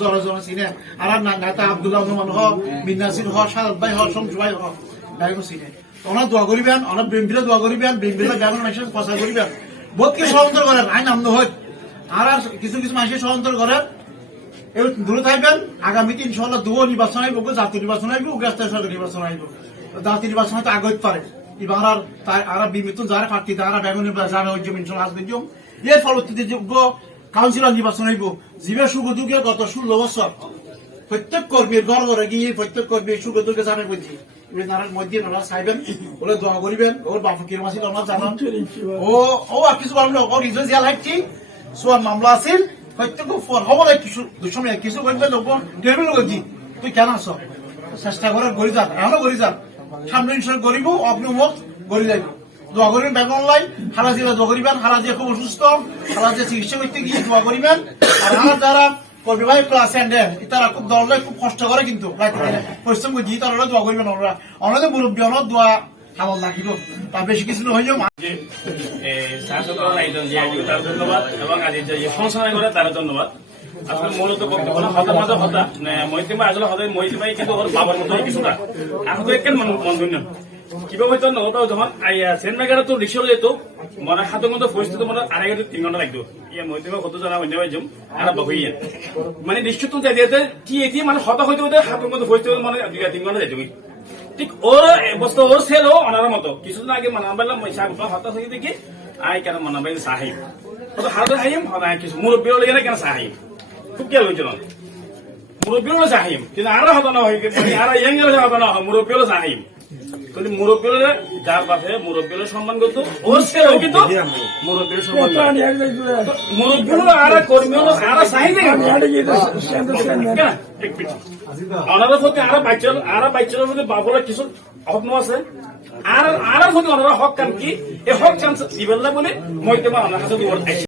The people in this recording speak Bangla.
জরা চিনে। আর দুও নির্বাচন আইব জাতীয় নির্বাচন আইব গ্রাস্ত সরকার নির্বাচন আইব জাতীয় নির্বাচন হয়তো আগে হইতে পারে এবার বিমিত যারা প্রার্থী তারা বেগুন এর ফলশ্রুতি যোগ্য কাউন্সিলর নির্বাচন হইব। জীবে সুযোগে গত ষোলো বছর প্রত্যেক কর্মীর ঘর ঘরে গিয়ে প্রত্যেক কর্মী সুযোগে জানে বুঝি আছিল কিছু কিছু তুই কেন চেষ্টা করে গড়ি যান এখনও গড়ি যান সামনে গরিব আপনি মুখ গড়ি যাইব। দোয়া করিবেন বেগন লাই হারা জিরা দোয়া করিবেন হারা জিয়া খুব অসুস্থ হারা জিয়া চিকিৎসা করতে গিয়ে দোয়া করিবেন। আর আমার যারা কর্মী ভাই ক্লাস তারা খুব দলে খুব কষ্ট করে কিন্তু। পরিশ্রম করে দিয়ে তারা দোয়া করিবেন ওরা। অনেকে মুরব্বী অনেক দোয়া হামল লাগিল তার বেশি কিছু তার ধন্যবাদ এবং আজ যে যে করে তার ধন্যবাদ। আসলে মূলত বক্তব্য হলো হতার মাঝে হতা মহিতিমা আসলে হতাই মহিতিমাই কিন্তু ওর বাবার মতো কিছুটা। এখন তো একেন মন মন কীভাবে হয়তো নটা যখন সেন মেগারে তো রিক্সা যেত মানে হাতের মধ্যে পরিস্থিতি মানে আড়াই ঘণ্টা তিন ঘণ্টা লাগতো। ইয়ে মহিতিমা কত জানা অন্য বাইজম আর বহিয়ে মানে নিশ্চিত যাই যেতে কি এটি মানে হতা হইতে হইতে হাতের মধ্যে পরিস্থিতি মানে দুই তিন ঘণ্টা যাইতো ঠিক ওর বস্তু ওর সেলও ওনার মতো। কিছুদিন আগে মানা সাহেব হতাশ হয়ে দেখি আই কেন মানা সাহিব তো হারতে হাইম কিছু। মুরব্বী কেন সাহিব খুব কেল হয়েছিল মুরব্বী হলো সাহিম কিন্তু আরও হতো না আর হতো না মুরব্বী হলো কিন্তু মুরব্বী যার বাপে মুরব্বী সম্মান করতো ওর সেলও কিন্তু মুরব্বীর সম্মান করতো। আর কর্মী আর সাহিব ওনারা প্রতি আরও বাচ্চার আরও বাচ্চার প্রতি বাবুরা কিছু হক আছে আর আর প্রতি ওনারা হক কাম কি, এই হক চান্স দিবেন না বলে মই তোমার ওনার কাছে